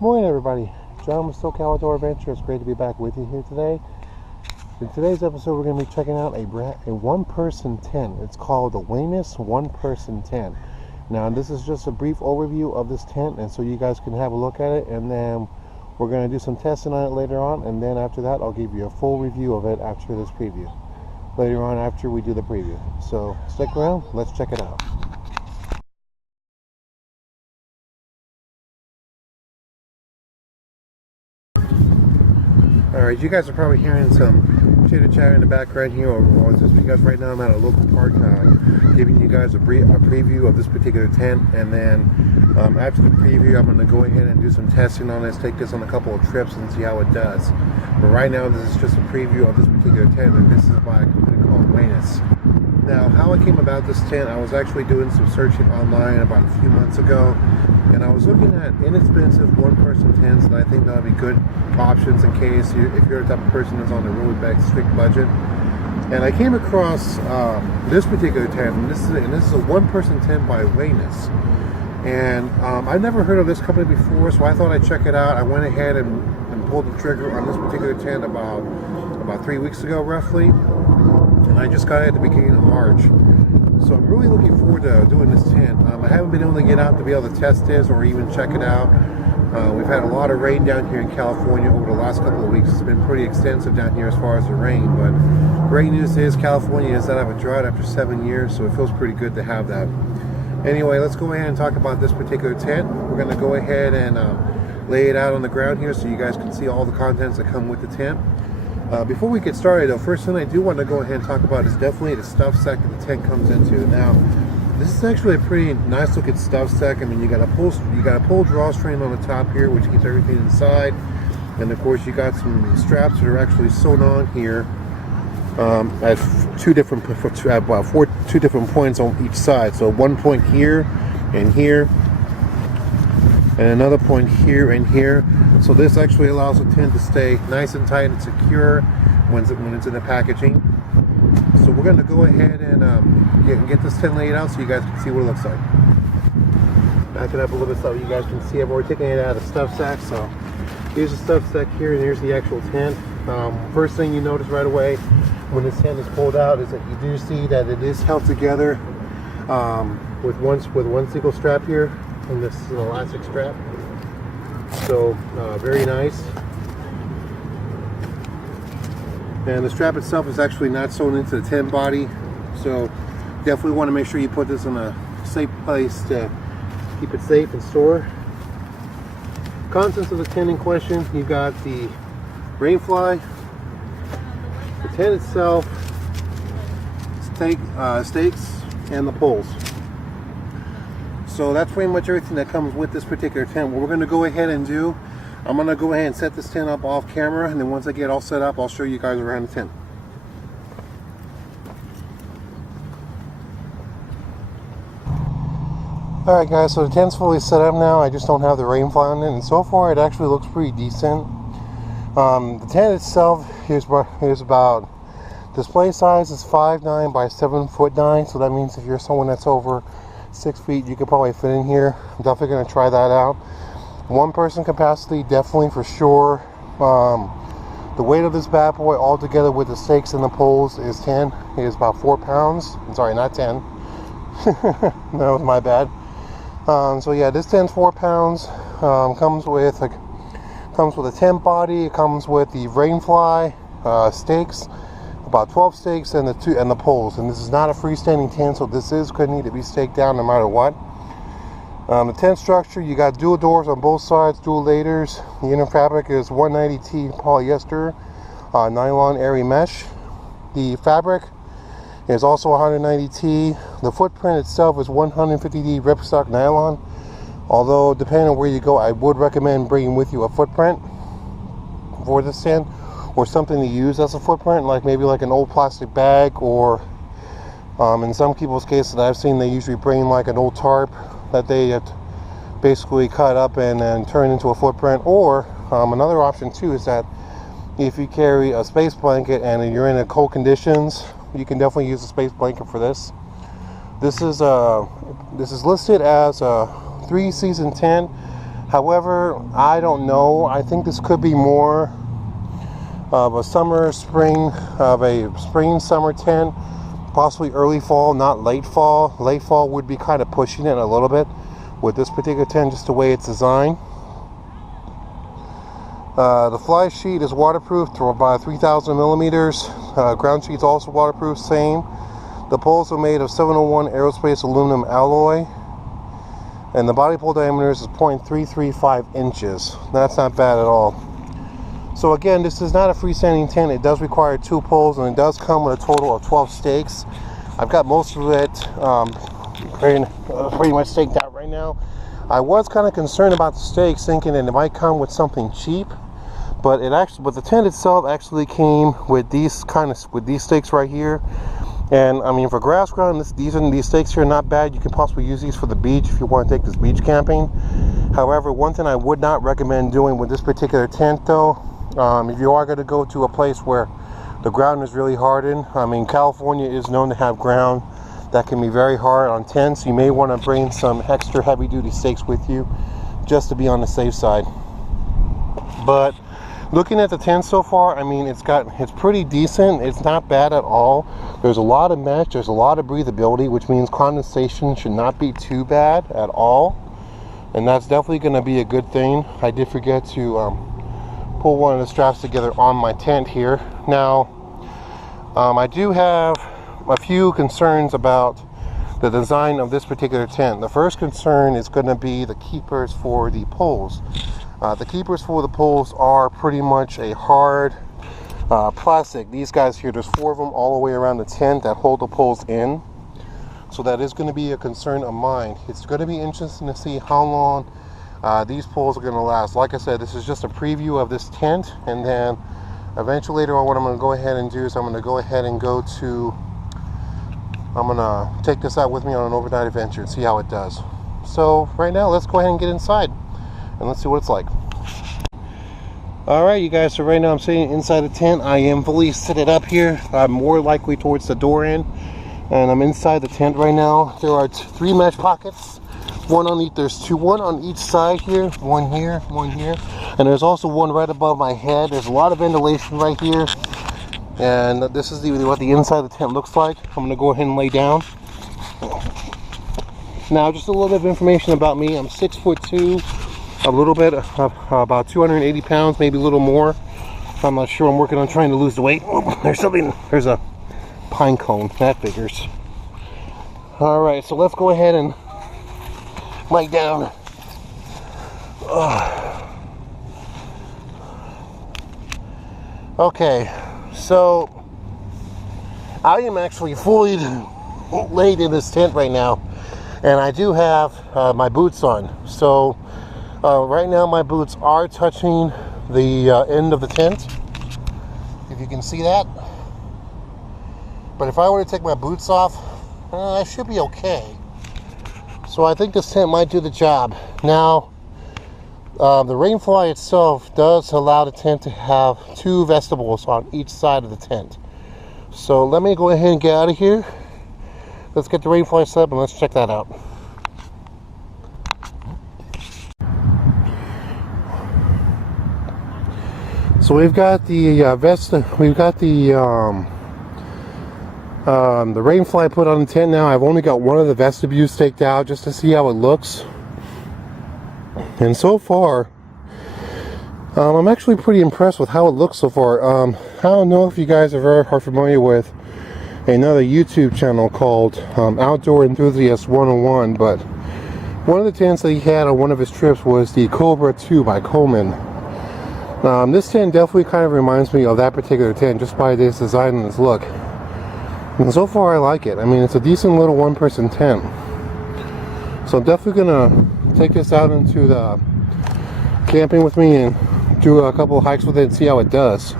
Morning everybody, John with SoCal Outdoor Adventure. It's great to be back with you here today. In today's episode we're going to be checking out a one-person tent. It's called the Weanas one-person tent. Now this is just a brief overview of this tent, and so you guys can have a look at it, and then we're going to do some testing on it later on, and then after that I'll give you a full review of it after this preview. Later on after we do the preview. So stick around, let's check it out. Alright, you guys are probably hearing some chitter chatter in the background here, or just because right now I'm at a local park giving you guys a preview of this particular tent, and then after the preview I'm going to go ahead and do some testing on this, take this on a couple of trips and see how it does. But right now this is just a preview of this particular tent, and this is by a company called Weanas. Now, how I came about this tent, I was actually doing some searching online about a few months ago, and I was looking at inexpensive one-person tents that I think that would be good options in case if you're the type of person that's on a really big strict budget. And I came across this particular tent, and this is a one-person tent by Weanas. And I've never heard of this company before, so I thought I'd check it out. I went ahead and pulled the trigger on this particular tent about 3 weeks ago, roughly. And I just got it at the beginning of March. So I'm really looking forward to doing this tent. I haven't been able to get out to be able to test this or even check it out. We've had a lot of rain down here in California over the last couple of weeks. It's been pretty extensive down here as far as the rain, but great news is California is out of a drought after 7 years, so it feels pretty good to have that. Anyway, let's go ahead and talk about this particular tent. We're going to go ahead and lay it out on the ground here so you guys can see all the contents that come with the tent. Before we get started though, first thing I do want to go ahead and talk about is definitely the stuff sack that the tent comes into. Now, this is actually a pretty nice looking stuff sack. I mean, you got a pull drawstring on the top here, which keeps everything inside, and of course you got some straps that are actually sewn on here at two different points on each side. So one point here and here, and another point here and here. So this actually allows the tent to stay nice and tight and secure when it's in the packaging. So we're going to go ahead and get this tent laid out so you guys can see what it looks like. Back it up a little bit so you guys can see it. We're taking it out of the stuff sack. So here's the stuff sack here, and here's the actual tent. First thing you notice right away when this tent is pulled out is that you do see that it is held together with one single strap here, and this is an elastic strap. So very nice. And the strap itself is actually not sewn into the tent body, so definitely want to make sure you put this in a safe place to keep it safe and store. Contents of the tent in question: you've got the rain fly, the tent itself, stakes, and the poles. So that's pretty much everything that comes with this particular tent. What we're going to go ahead and do, I'm going to go ahead and set this tent up off camera, and then once I get all set up, I'll show you guys around the tent. Alright guys, so the tent's fully set up now. I just don't have the rain fly on it, and so far it actually looks pretty decent. The tent itself, here's about, display size is 5'9" by 7'9", so that means if you're someone that's over 6 feet, you could probably fit in here. I'm definitely going to try that out. One person capacity, definitely for sure. The weight of this bad boy all together with the stakes and the poles is about 4 pounds. I'm sorry, not 10. That was my bad. So yeah, this tent's 4 pounds. Comes with a tent body. It comes with the rain fly, stakes, about 12 stakes, and the poles. And this is not a freestanding tent, so this is going to need to be staked down no matter what. The tent structure, you got dual doors on both sides, dual laders. The inner fabric is 190T polyester, nylon airy mesh. The fabric is also 190T. The footprint itself is 150D ripstock nylon. Although, depending on where you go, I would recommend bringing with you a footprint for this tent, or something to use as a footprint, like maybe like an old plastic bag, or in some people's cases that I've seen, they usually bring like an old tarp that they basically cut up and then turn into a footprint. Or another option too is that if you carry a space blanket and you're in cold conditions, you can definitely use a space blanket for this. This is listed as a 3-season tent. However, I don't know. I think this could be more of a summer, spring, summer tent, possibly early fall, not late fall. Late fall would be kind of pushing it a little bit with this particular tent, just the way it's designed. The Flysheet is waterproof to about 3,000 millimeters. Ground sheet's also waterproof, same. The poles are made of 701 aerospace aluminum alloy, and the body pole diameter is 0.335 inches. That's not bad at all. So again, this is not a freestanding tent. It does require 2 poles, and it does come with a total of 12 stakes. I've got most of it pretty much staked out right now. I was kind of concerned about the stakes, thinking that it might come with something cheap, but the tent itself actually came with these stakes right here. And I mean, for grass ground, these stakes here are not bad. You can possibly use these for the beach if you want to take this beach camping. However, one thing I would not recommend doing with this particular tent, though, if you are going to go to a place where the ground is really hardened, I mean, California is known to have ground that can be very hard on tents. You may want to bring some extra heavy-duty stakes with you just to be on the safe side. But looking at the tent so far, I mean, it's pretty decent. It's not bad at all. There's a lot of mesh, there's a lot of breathability, which means condensation should not be too bad at all. And that's definitely going to be a good thing. I did forget to pull one of the straps together on my tent here. Now, I do have a few concerns about the design of this particular tent. The first concern is going to be the keepers for the poles. The keepers for the poles are pretty much a hard plastic. These guys here, there's 4 of them all the way around the tent that hold the poles in. So that is going to be a concern of mine. It's going to be interesting to see how long these poles are going to last. Like I said, this is just a preview of this tent, and then eventually later on what I'm going to go ahead and do is I'm going to take this out with me on an overnight adventure and see how it does. So right now, let's go ahead and get inside and let's see what it's like. Alright, you guys, so right now I'm sitting inside the tent. I am fully seated up here. I'm more likely towards the door end, and I'm inside the tent right now. There are 3 mesh pockets. One on each side here, one here, and there's also one right above my head. There's a lot of ventilation right here, and this is what the inside of the tent looks like. I'm gonna go ahead and lay down. Now, just a little bit of information about me. I'm 6'2", a little bit, about 280 pounds, maybe a little more. I'm not sure. I'm working on trying to lose the weight. There's a pine cone, that figures. All right, so let's go ahead and lay down. Okay, so I am actually fully laid in this tent right now, and I do have my boots on. So right now my boots are touching the end of the tent, if you can see that. But if I were to take my boots off, I should be okay. So I think this tent might do the job. Now, the rainfly itself does allow the tent to have 2 vestibules on each side of the tent. So let me go ahead and get out of here. Let's get the rainfly set up and let's check that out. So we've got the the rainfly put on the tent now. I've only got one of the vestibules staked out just to see how it looks. And so far, I'm actually pretty impressed with how it looks so far. I don't know if you guys are familiar with another YouTube channel called Outdoor Enthusiast 101, but one of the tents that he had on one of his trips was the Cobra 2 by Coleman. This tent definitely kind of reminds me of that particular tent just by this design and its look. And so far I like it. I mean, it's a decent little 1-person tent. So I'm definitely gonna take this out into the camping with me and do a couple of hikes with it and see how it does.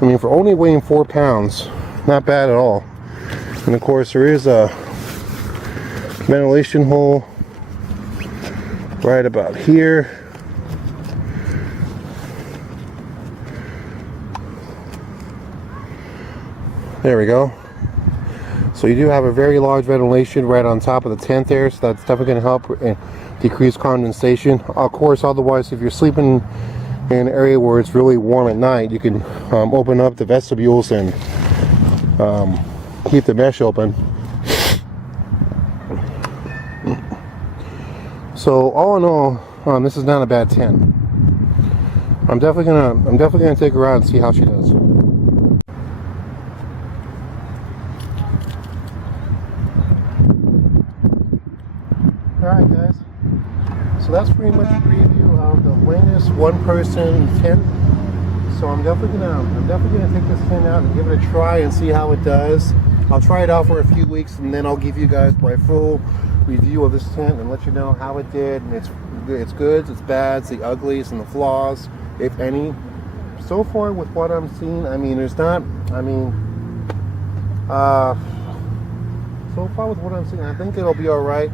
I mean, for only weighing 4 pounds, not bad at all. And of course there is a ventilation hole right about here. There we go. So you do have a very large ventilation right on top of the tent there, so that's definitely going to help decrease condensation. Of course, otherwise, if you're sleeping in an area where it's really warm at night, you can open up the vestibules and keep the mesh open. So all in all, this is not a bad tent. I'm definitely gonna take her out and see how she does. Alright guys, so that's pretty much a preview of the Weanas one-person tent. So I'm definitely gonna take this tent out and give it a try and see how it does. I'll try it out for a few weeks and then I'll give you guys my full review of this tent and let you know how it did. And its goods, its bads, the uglies, and the flaws, if any. So far with what I'm seeing, I mean, so far with what I'm seeing, I think it'll be all right.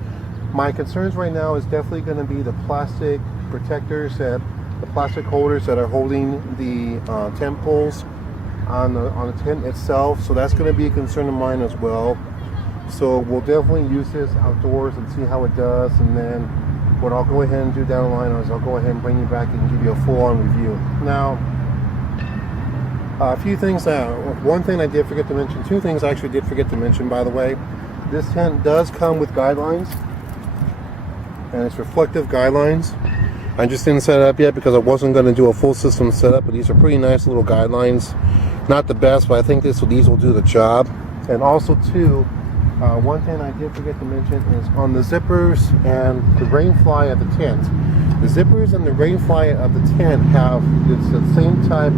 My concerns right now is definitely going to be the plastic protectors, the plastic holders that are holding the tent poles on the tent itself. So that's going to be a concern of mine as well. So we'll definitely use this outdoors and see how it does. And then what I'll go ahead and do down the line is I'll go ahead and bring you back and give you a full-on review. Now, a few things. One thing I did forget to mention. Two things I actually did forget to mention, by the way. This tent does come with guidelines. And it's reflective guidelines. I just didn't set it up yet because I wasn't going to do a full system setup, but these are pretty nice little guidelines. Not the best, but I think these will do the job. And also too, one thing I did forget to mention is on the zippers and the rain fly of the tent. The zippers and the rain fly of the tent it's the same type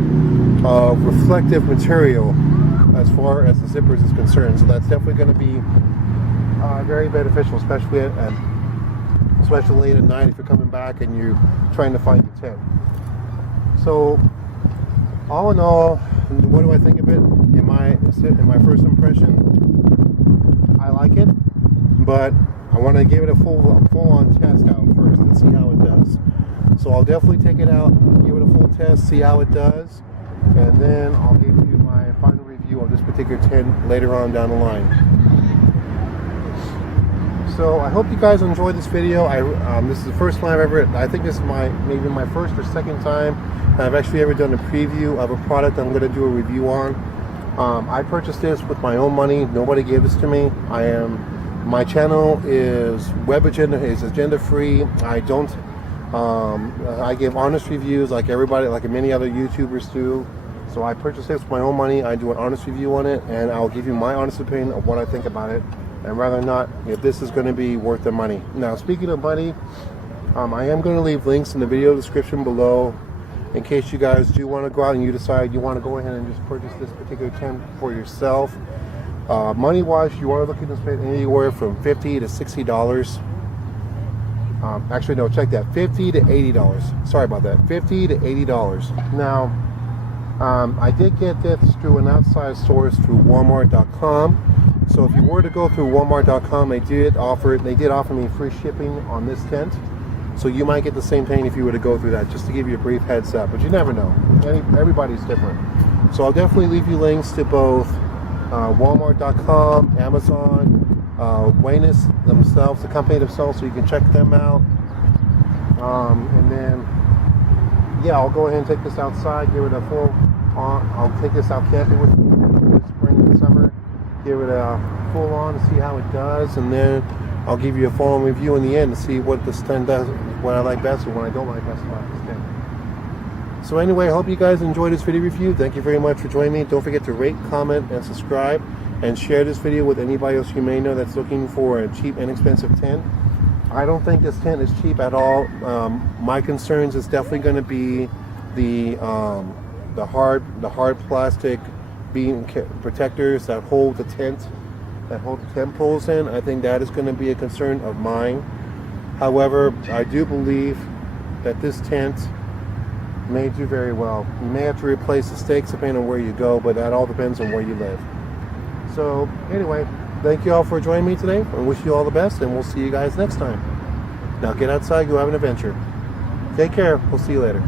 of reflective material as far as the zippers is concerned. So that's definitely going to be very beneficial, especially late at night if you're coming back and you're trying to find your tent. So all in all, what do I think of it? In my first impression, I like it, but I want to give it a full-on test out first and see how it does. So I'll definitely take it out, give it a full test, see how it does, and then I'll give you my final review of this particular tent later on down the line. So I hope you guys enjoyed this video. This is the first time I think this is maybe my first or second time I've actually ever done a preview of a product I'm going to do a review on. I purchased this with my own money. Nobody gave this to me. My channel is agenda free. I give honest reviews like everybody, like many other YouTubers do. So I purchased this with my own money. I do an honest review on it, and I'll give you my honest opinion of what I think about it, and rather not if this is going to be worth the money. Now, speaking of money, I am going to leave links in the video description below in case you guys do want to go out and you decide you want to go ahead and just purchase this particular tent for yourself. Money wise, you are looking to spend anywhere from $50 to $60. Actually, no, check that, $50 to $80. Sorry about that, $50 to $80. Now, I did get this through an outside source through Walmart.com. So if you were to go through Walmart.com, they did offer me free shipping on this tent. So you might get the same thing if you were to go through that, just to give you a brief heads up. But you never know. Everybody's different. So I'll definitely leave you links to both Walmart.com, Amazon, Weanas themselves, the company themselves, so you can check them out. And then, yeah, I'll go ahead and take this outside, give it a full on. I'll take this out camping with me this spring and summer, give it a full on to see how it does, and then I'll give you a full review in the end to see what this tent does, what I like best and what I don't like best about this tent. So anyway, I hope you guys enjoyed this video review. Thank you very much for joining me. Don't forget to rate, comment, and subscribe, and share this video with anybody else you may know that's looking for a cheap, inexpensive tent. I don't think this tent is cheap at all. My concerns is definitely going to be the hard plastic beam protectors that hold the tent poles in. I think that is going to be a concern of mine. However, I do believe that this tent may do very well. You may have to replace the stakes depending on where you go, but that all depends on where you live. So anyway, thank you all for joining me today. I wish you all the best, and we'll see you guys next time. Now get outside, go have an adventure. Take care. We'll see you later.